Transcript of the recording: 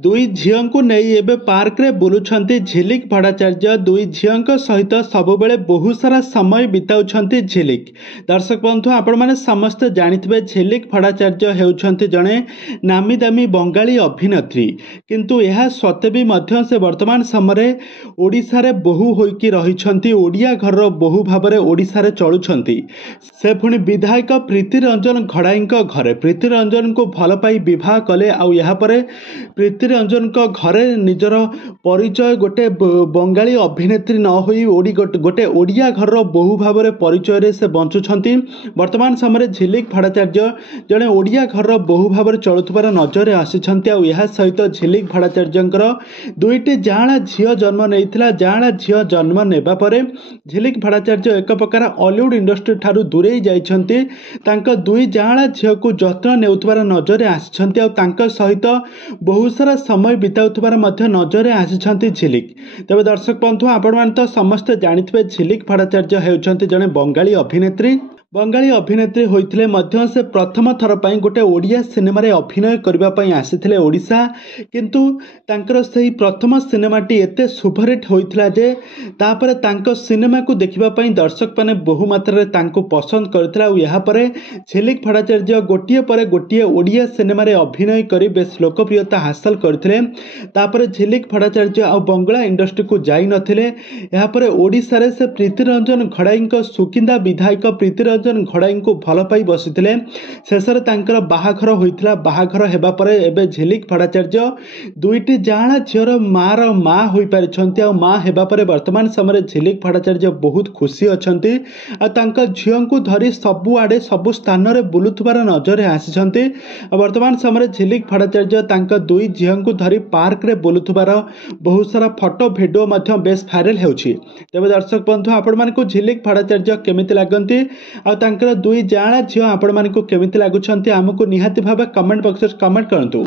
दुई झील नहीं एबे पार्क रे बुलुछंती झिलिक भट्टाचार्य दुई झील सहित सबुबले बहुत सारा समय बिताउछंती झिलिक। दर्शक बंधु आपण माने समस्त जानिथिबे झिलिक भट्टाचार्य हेउछंती जणे नामी दामी बंगाली अभिनेत्री, किंतु यह सत्वे भी मध्य से वर्तमान समय ओडिशा रे बहु होइकी रहिछंती, ओडिया घर बहु भाबरे ओडिशा रे चलुछंती। से पुणी विधायक प्रीति रंजन घड़ाईଙ୍କ घरे प्रीति रंजन को भल पाई विवाह कले। आउ यहाँ पर प्रीति रंजन घरे निजर परिचय गोटे बंगाली अभिनेत्री न होई गोटे ओडिया घर बहु भाव में परिचय से बंचुंट। वर्तमान समय झिलिक भट्टाचार्य जड़े ओडिया घर बहु भाव में चलुवार नजर आसी सहित झिलिक भट्टाचार्य दुईटी जाँला झील जन्म नहीं, जाँला झील जन्म नेबा परे झिलिक भट्टाचार्य एक प्रकार हॉलीवुड इंडस्ट्री ठारू दूरे जाइछंती। दुई जाँला झील को जत्न नेउतबार नजर आसी सहित बहुत सारा समय बिताउतबार नजर आसी झिलिक। तेज दर्शक बंधु आपण मैंने तो समस्ते जानिथिबे झिलिक भट्टाचार्य हेउछंती जड़े बंगाली अभिनेत्री होइथिले मध्य से प्रथम थर पई गोटे ओडिया सिनेमा रे अभिनय करबा पई आसीथिले ओडिशा, किंतु तांकर सही प्रथम सिनेमाटी एते सुपरहिट होइथिला जे तापरे तांको सिनेमा को देखिबा पई दर्शक माने बहु मात्रा रे तांको पसंद करथिला। यहाँ परे झिलिक भट्टाचार्य गोटिए परे गोटिए ओडिया सिनेमा रे अभिनय करी बेस लोकप्रियता हासिल करथिले। तापरे झिलिक भट्टाचार्य आ बंगला इंडस्ट्री को जाई नथिले। यहाँ परे ओडिशा रे से प्रीति रंजन घड़ाईଙ୍କ सुकिंदा विधायक प्रीति रंजन घड़ाई को भल पाई बसिथिले। शेषरे तांकर बाहाघर होइथिला। बाहाघर हेबा परे एबे झिलिक भट्टाचार्य दुईटी जाँला झीर मार माँ होई पारिछंती। आ माँ हेबा परे वर्तमान समय झिलिक भट्टाचार्य बहुत खुशी अछंती। आ तांका झील को धरी सबु आडे सबु स्थान रे बुलुथबार नजर आसीछंती। वर्तमान समय झिलिक भट्टाचार्य तांका दुई झील को धरी पार्क रे बुलुथबार बहुत सारा फोटो भिडियो मध्य बेस भाइराल हेउछि। तेबे दर्शक बंधु आपण मानकु झिलिक भट्टाचार्य केमिति लागंती आ तांकर दुई जाँला झील आपण मानकु केमिति लागुछंती आमको निहाती भाबे कमेंट बॉक्स रे कमेंट करंतु।